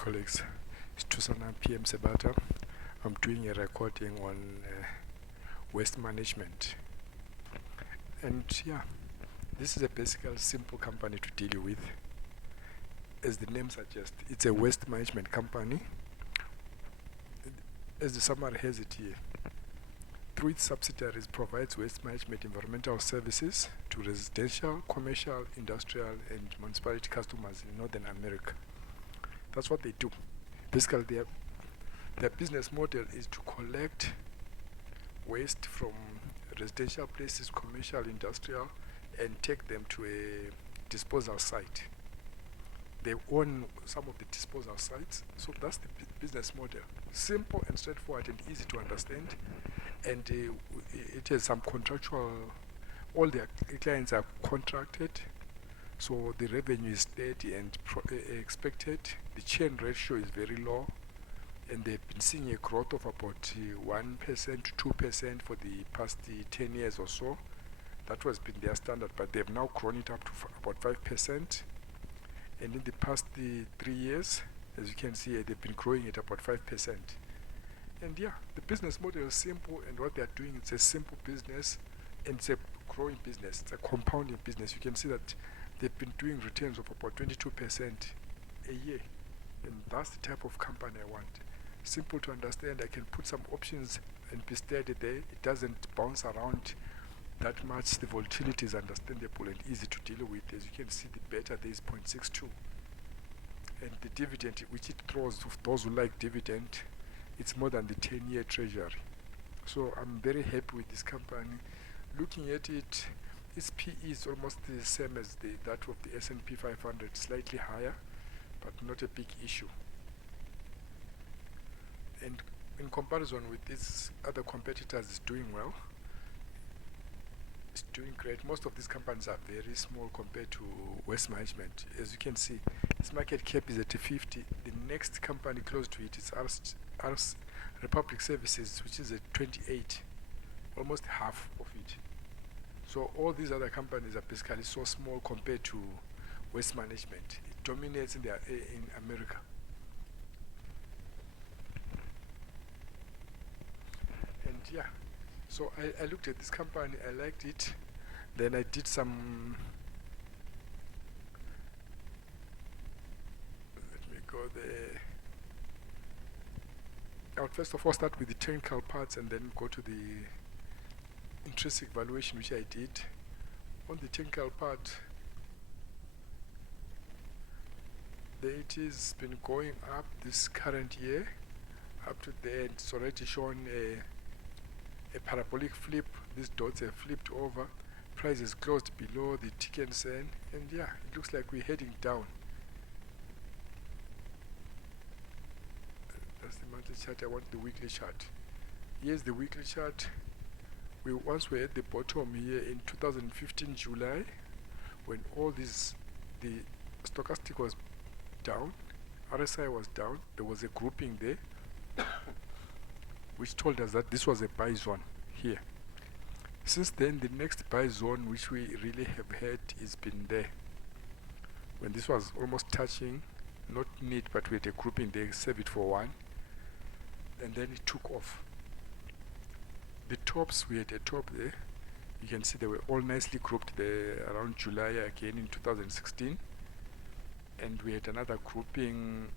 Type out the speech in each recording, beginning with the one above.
colleagues. It's 2:00 p.m. Sebata. I'm doing a recording on waste management. And yeah, this is a basically simple company to deal with. As the name suggests, it's a waste management company. As the summary has it here, through its subsidiaries provides waste management environmental services to residential, commercial, industrial and municipality customers in Northern America. That's what they do. Basically, their business model is to collect waste from residential places, commercial, industrial, and take them to a disposal site. They own some of the disposal sites, so that's the business model. Simple and straightforward and easy to understand, and it has some contractual, all their clients are contracted, so the revenue is steady and expected. The churn ratio is very low, and they've been seeing a growth of about 1% to 2% for the past 10 years or so. That was been their standard, but they've now grown it up to about 5%. And in the past 3 years, as you can see, they've been growing at about 5%. And yeah, the business model is simple, and what they're doing, it's a simple business, and it's a growing business. It's a compounding business. You can see that they've been doing returns of about 22% a year. And that's the type of company I want. Simple to understand. I can put some options and be steady there. It doesn't bounce around that much. The volatility is understandable and easy to deal with. As you can see, the beta there is 0.62. And the dividend which it throws to those who like dividend, it's more than the 10-year treasury. So I'm very happy with this company. Looking at it, its PE is almost the same as that of the S&P 500, slightly higher, but not a big issue. And in comparison with these other competitors, it's doing well. It's doing great. Most of these companies are very small compared to waste management. As you can see, its market cap is at 50. The next company close to it is Ars Republic Services, which is at 28, almost half of it. So all these other companies are basically so small compared to waste management. It dominates in America. And yeah, so I looked at this company, I liked it. Then I did some, let me go there. I would first of all start with the technical parts and then go to the intrinsic valuation, which I did. On the technical part, it has been going up this current year. Up to there, it's already shown a parabolic flip. These dots have flipped over. Price is closed below the tick sen, and yeah, it looks like we're heading down. That's the monthly chart. I want the weekly chart. Here's the weekly chart. Once we're at the bottom here in 2015 July, when all this, the stochastic was down, RSI was down, there was a grouping there which told us that this was a buy zone here. Since then, the next buy zone which we really have had is been there. When this was almost touching, not need, but we had a grouping there, save it for one, and then it took off. The tops, we had a top there. You can see they were all nicely grouped there around July again in 2016. And we had another grouping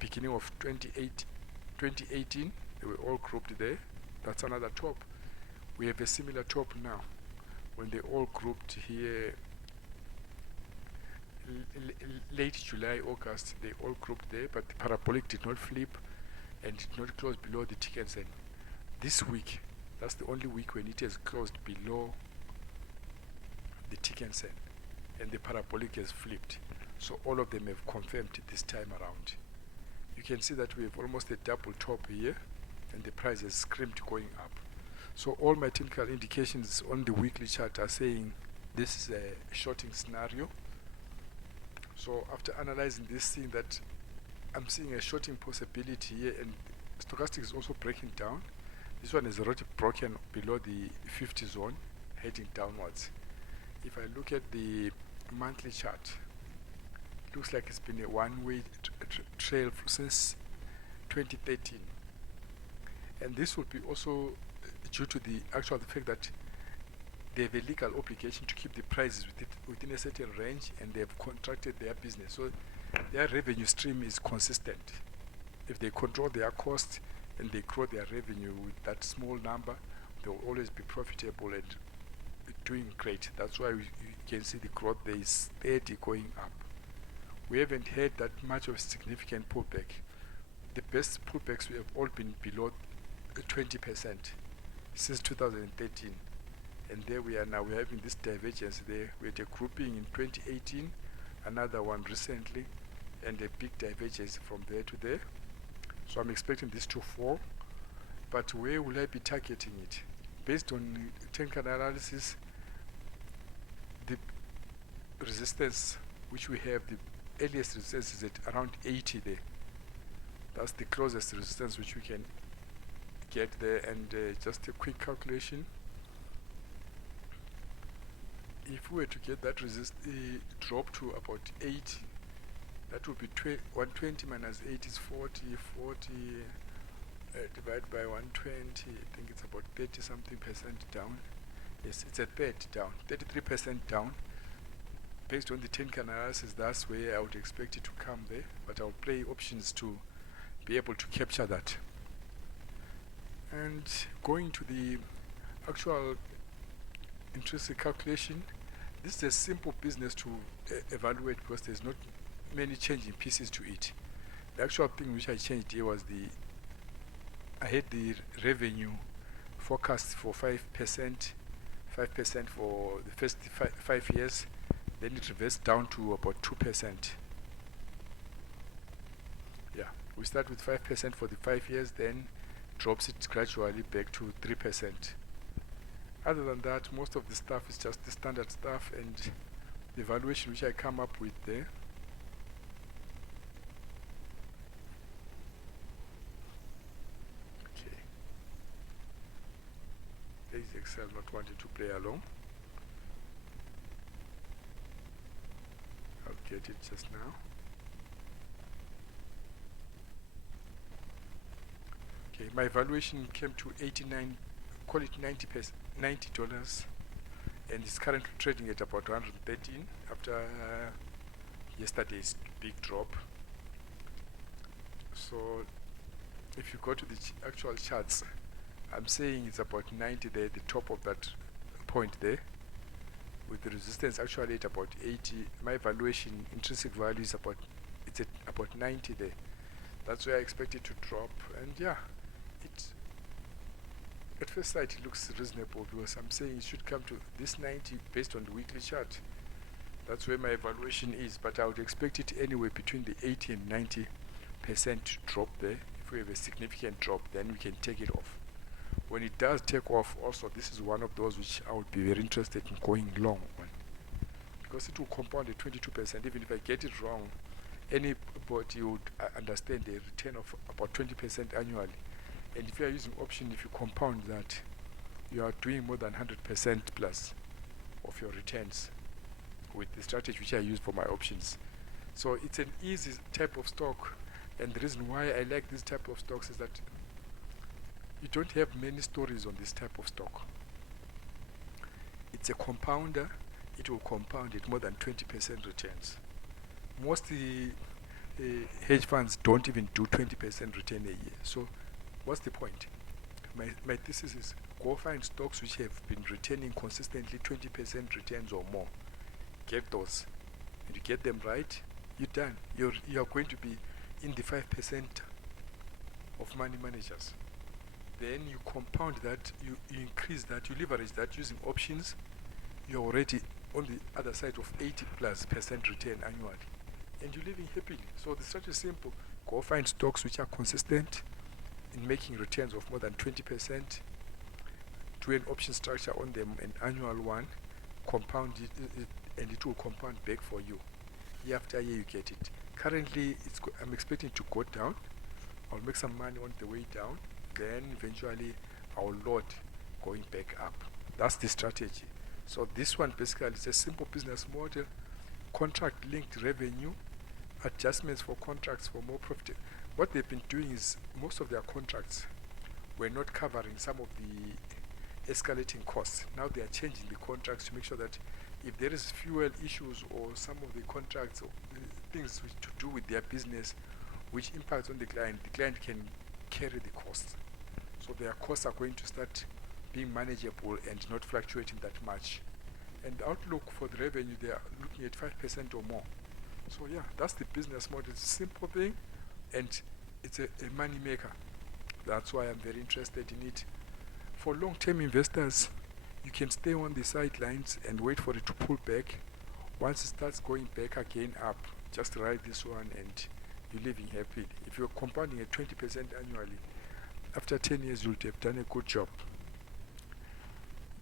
beginning of 2018. They were all grouped there. That's another top. We have a similar top now. When they all grouped here, late July, August, they all grouped there, but the parabolic did not flip and did not close below the tick sen. This week, that's the only week when it has closed below the tick sen, and the parabolic has flipped. So all of them have confirmed this time around. You can see that we have almost a double top here, and the price has screamed going up. So all my technical indications on the weekly chart are saying this is a shorting scenario. So after analyzing this thing, that I'm seeing a shorting possibility here, and stochastic is also breaking down. This one is already broken below the 50 zone, heading downwards. If I look at the monthly chart, looks like it's been a one-way trail since 2013. And this will be also due to the fact that they have a legal obligation to keep the prices within a certain range, and they have contracted their business. So their revenue stream is consistent. If they control their costs and they grow their revenue with that small number, they will always be profitable and doing great. That's why you can see the growth there is steady going up. We haven't had that much of a significant pullback. The best pullbacks we have all been below 20% since 2013. And there we are now. We're having this divergence there. We had a grouping in 2018, another one recently, and a big divergence from there to there. So I'm expecting this to fall. But where will I be targeting it? Based on technical analysis, the resistance which we have, the earliest resistance is at around 80 there. That's the closest resistance which we can get there. And just a quick calculation. If we were to get that drop to about 80, that would be 120 minus 8 is 40. 40 divided by 120, I think it's about 30 something percent down. Yes, it's a third down, 33% down. Based on the technical analysis, that's where I would expect it to come there, but I'll play options to be able to capture that. And going to the actual intrinsic calculation, this is a simple business to evaluate because there's not many changing pieces to it. The actual thing which I changed here was I had the revenue forecast for 5% for the first 5 years, then it reversed down to about 2%. Yeah, we start with 5% for the 5 years, then drops it gradually back to 3%. Other than that, most of the stuff is just the standard stuff and the valuation which I come up with there. Okay. There is Excel not wanting to play along. I'll get it just now. Okay, my valuation came to 89, call it $90, and it's currently trading at about 113 after yesterday's big drop. So if you go to the actual charts, I'm saying it's about 90 there, the top of that point there, with the resistance actually at about 80. My valuation, intrinsic value is it's at about 90 there. That's where I expect it to drop, and yeah, at first sight it looks reasonable because I'm saying it should come to this 90 based on the weekly chart. That's where my evaluation is, but I would expect it anyway between the 80 and 90% drop there. If we have a significant drop, then we can take it off. When it does take off also, this is one of those which I would be very interested in going long on, because it will compound at 22%. Even if I get it wrong, anybody would understand the return of about 20% annually. And if you are using option, if you compound that, you are doing more than 100% plus of your returns with the strategy which I use for my options. So it's an easy type of stock, and the reason why I like this type of stocks is that you don't have many stories on this type of stock. It's a compounder. It will compound at more than 20% returns. Most hedge funds don't even do 20% return a year. So what's the point? My thesis is go find stocks which have been returning consistently 20% returns or more. Get those. And you get them right, you're done. You're going to be in the 5% of money managers. Then you compound that, you increase that, you leverage that using options. You're already on the other side of 80+% return annually. And you're living happily. So the strategy is simple. Go find stocks which are consistent in making returns of more than 20%, do an option structure on them, an annual one, compound it, and it will compound back for you. Year after year you get it. Currently, I'm expecting to go down. I'll make some money on the way down, then eventually I'll load going back up. That's the strategy. So this one basically is a simple business model, contract linked revenue, adjustments for contracts for more profit. What they've been doing is most of their contracts were not covering some of the escalating costs. Now they are changing the contracts to make sure that if there is fuel issues or some of the contracts or things to do with their business which impacts on the client can carry the costs. So their costs are going to start being manageable and not fluctuating that much. And the outlook for the revenue, they are looking at 5% or more. So yeah, that's the business model. It's a simple thing and it's a money maker. That's why I'm very interested in it. For long-term investors, you can stay on the sidelines and wait for it to pull back. Once it starts going back again up, just ride this one and you're living happily. If you're compounding at 20% annually, after 10 years you'll have done a good job.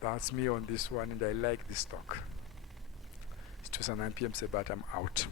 That's me on this one, and I like this stock. It's 2:09 p.m. but I'm out.